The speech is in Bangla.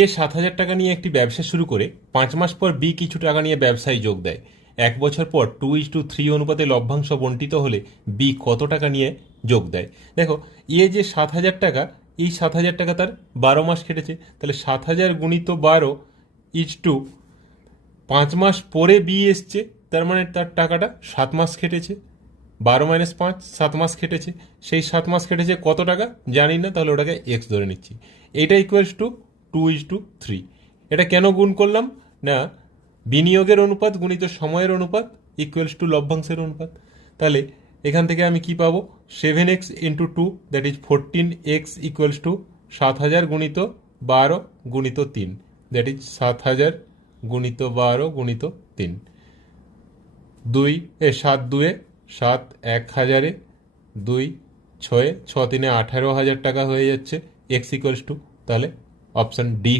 এ 7,000 টাকা নিয়ে একটি ব্যবসা শুরু করে 5 মাস পর বি কিছু টাকা নিয়ে ব্যবসায় যোগ দেয়। 1 বছর পর 2:3 অনুপাতে লভ্যাংশ বন্টিত হলে বি কত টাকা নিয়ে যোগ দেয়? দেখো, এ যে 7,000 টাকা, এই 7,000 টাকা তার 12 মাস খেটেছে, তাহলে 7,000 গুণিত 12 5 মাস পরে বি এসছে, তার মানে তার টাকাটা 7 মাস খেটেছে। 12 - 5 7 মাস খেটেছে। সেই 7 মাস খেটেছে কত টাকা জানি না, তাহলে ওটাকে এক্স ধরে নিচ্ছি। এটা ইকুয়ালস টু 2:3। এটা কেন গুণ করলাম না, বিনিয়োগের অনুপাত গুণিত সময়ের অনুপাত ইকুয়ালস টু লভ্যাংশের অনুপাত। তাহলে এখান থেকে আমি কি পাবো? 7x into 2 that is 14x equals to 7,000 গুণিত 12 গুণিত 3 দ্যাট ইজ 7,000 গুণিত 12 গুণিত 3। 7 2 7 1,000, 2 6 6 3 18,000 টাকা হয়ে যাচ্ছে। এক্স ইকুয়ালস টু, তাহলে অপশান ডি